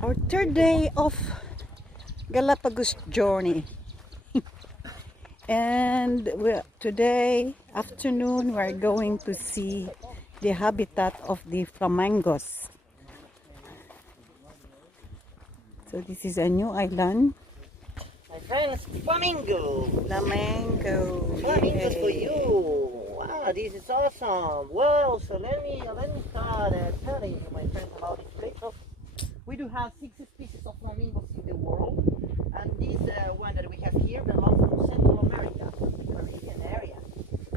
Our third day of Galapagos journey. And today afternoon we're going to see the habitat of the flamingos. So this is a new island. My friends, flamingo! Flamingos For you! Wow, this is awesome! Well, so let me start telling you, my friends, about this place. So, we do have 6 species of flamingos in the world, and this one that we have here belongs from Central America, Caribbean area.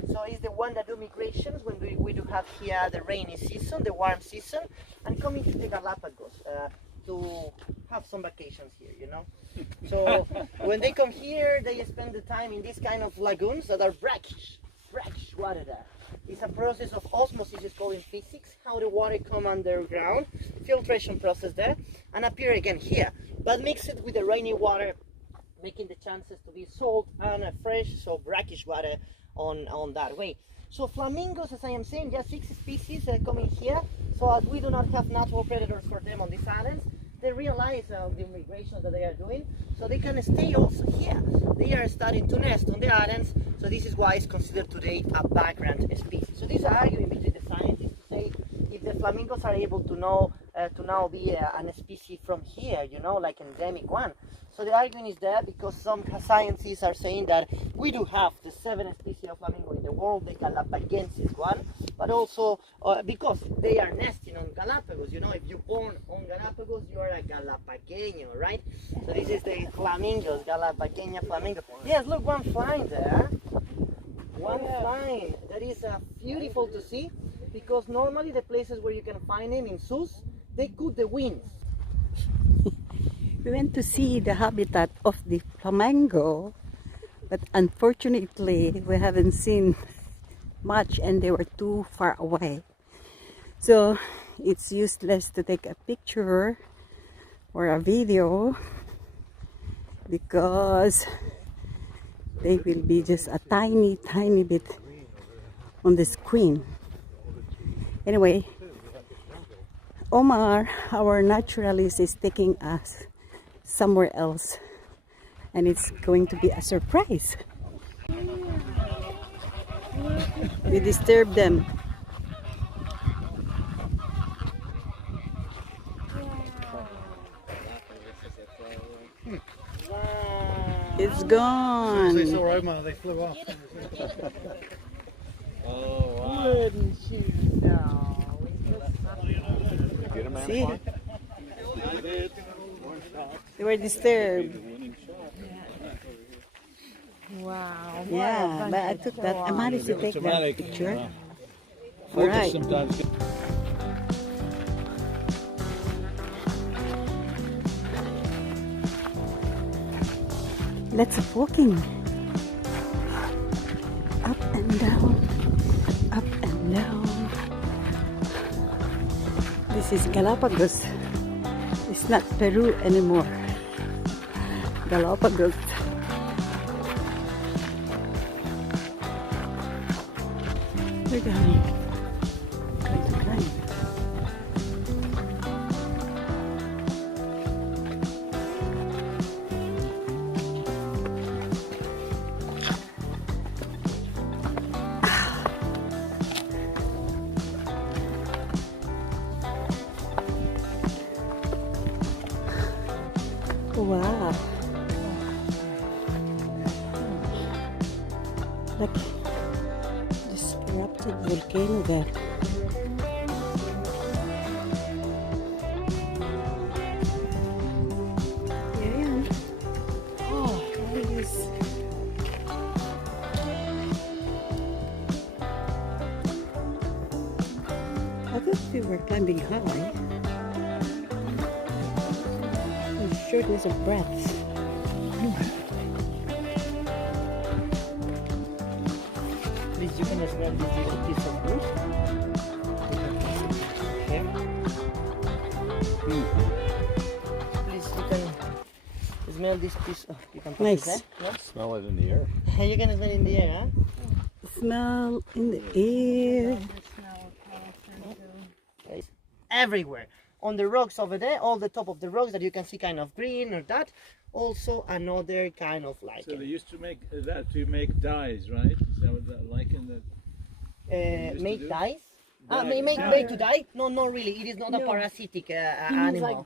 So it's the one that do migrations when we do have here the rainy season, the warm season, and coming to the Galapagos to have some vacations here, you know. So when they come here, they spend the time in these kind of lagoons that are brackish water there. It's a process of osmosis, it's called in physics, how the water come underground, filtration process there, and appear again here. But mix it with the rainy water, making the chances to be salt and fresh, so brackish water on that way. So flamingos, as I am saying, there are 6 species coming here. So as we do not have natural predators for them on these islands, they realize the migration that they are doing, so they can stay also here. They are starting to nest on the islands, so this is why it's considered today a background species. So this is arguing between the scientists to say if the flamingos are able to now be a species from here, you know, like endemic one. So the argument is there because some scientists are saying that we do have the 7 species of flamingo in the world, the Galapagos one, but also because they are nesting on Galapagos. You know, if you're born on Galapagos, you are a Galapagueño, right? So this is the flamingos, Galapagueña flamingo. Yes, look, one flying there. One flying. That is beautiful to see, because normally the places where you can find them in zoos, they cut the wings. We went to see the habitat of the flamingo, but unfortunately we haven't seen much and they were too far away. So it's useless to take a picture or a video because they will be just a tiny bit on the screen. Anyway, Omar, our naturalist, is taking us somewhere else, and it's going to be a surprise. We disturb them. It's gone. They saw Omar, they flew off. Oh, wow. Wouldn't you know? See? They were disturbed. Wow. Yeah, but I took that. I managed to take that picture. All right. Let's keep walking. Up and down. Up and down. This is Galapagos. It's not Peru anymore. Galapagos. We're going to climb. Wow. Look, this erupted volcano there. Yeah. Oh, what is this? I thought we were climbing high. Shortness of breath. Please, you can smell this little piece of wood. Here. Please, you can smell this piece. Oh, you can put Nice. it there. Smell it in the air. Yeah? You can smell it in the air, huh? Smell in the air. It's everywhere. on the rocks over there, all the top of the rocks that you can see kind of green or that, also another kind of lichen. So they used to make that to make dyes, right? Is that what that lichen that used to Make do? dyes? Dye. Make to dye? No, not really. It is not a parasitic animal.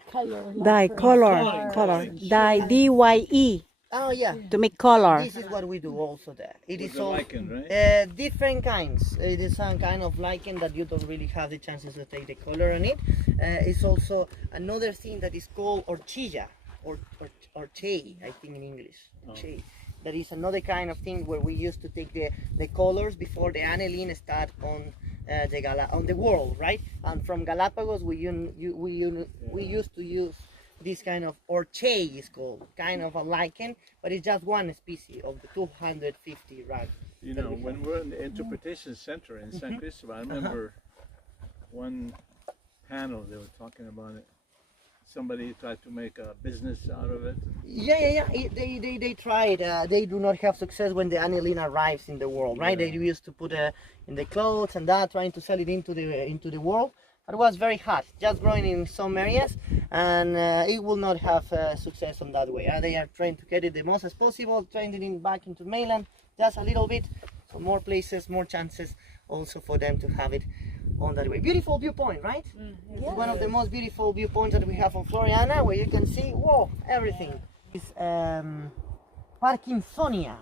Dye, color. Dye, D-Y-E, Oh yeah. to make color. This is what we do also there. It With is the all lichen, right? different kinds. It is some kind of lichen that you don't really have the chances to take the color on it. It's also another thing that is called orchilla or chay, I think in English. Chay. That is another kind of thing where we used to take the colors before the aniline start on the world, right? And from Galapagos we used to use this kind of orchid is called, kind of a lichen, but it's just one species of the 250 right? You know, when we're in the interpretation center in San Cristobal, I remember one panel they were talking about it. Somebody tried to make a business out of it. Yeah. They tried. They do not have success when the aniline arrives in the world, right? Yeah. They used to put in the clothes and that, trying to sell it into the world. But it was very hard, just growing in some areas, and it will not have success on that way. They are trying to get it the most as possible, trying it back into mainland, just a little bit, so more places, more chances also for them to have it on that way. Beautiful viewpoint, right? It's one of the most beautiful viewpoints that we have on Floreana, where you can see, whoa, everything. It's Parkinsonia,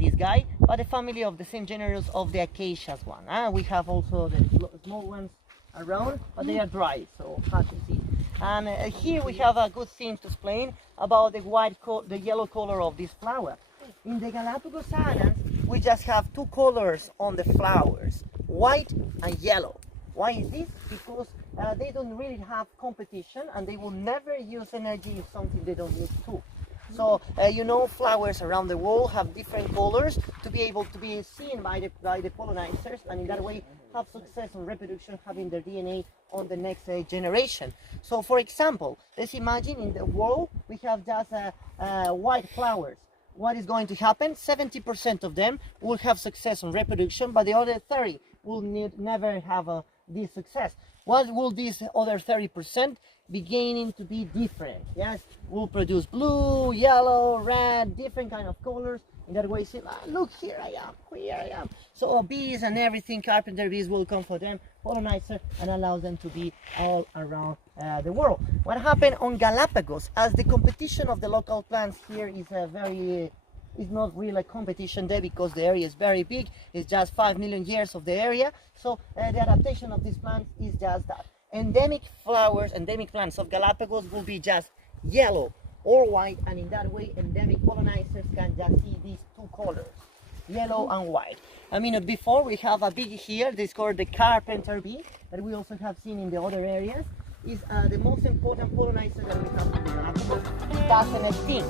this guy, but the family of the same genus of the acacias one. We have also the small ones around, but they are dry, so hard to see. And here we have a good thing to explain about the yellow color of this flower. In the Galapagos Islands, we just have two colors on the flowers, white and yellow. Why is this? Because they don't really have competition, and they will never use energy if something they don't need to. So you know, flowers around the world have different colors to be able to be seen by the pollinators, and in that way have success on reproduction, having their DNA on the next generation. So for example, let's imagine in the world we have just white flowers. What is going to happen? 70% of them will have success on reproduction, but the other 30 will never have this success. What will this other 30% beginning to be different? Yes, will produce blue, yellow, red, different kind of colors. In that way, say, look, here I am. So bees and everything, carpenter bees will come for them, pollinizer, and allow them to be all around the world. What happened on Galapagos, as the competition of the local plants here is it's not really a competition there because the area is very big. It's just 5 million years of the area. So the adaptation of these plants is just that. Endemic plants of Galapagos will be just yellow or white, and in that way endemic pollinizers can just see these two colors, yellow and white. I mean, before we have a bee here, this is called the carpenter bee, that we also have seen in the other areas. Is the most important pollinizer that we have in Galapagos. It doesn't sting.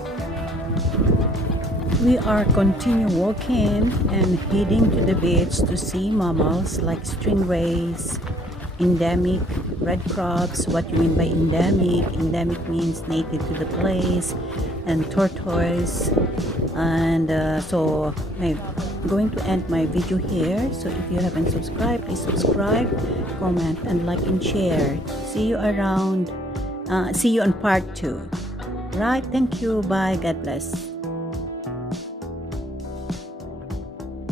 We are continue walking and heading to the beach to see mammals like stingrays, endemic, red crabs. What you mean by endemic? Endemic means native to the place, and tortoise. And so I'm going to end my video here. So if you haven't subscribed, please subscribe, comment, and like and share. See you around. See you on part 2. Right? Thank you. Bye. God bless.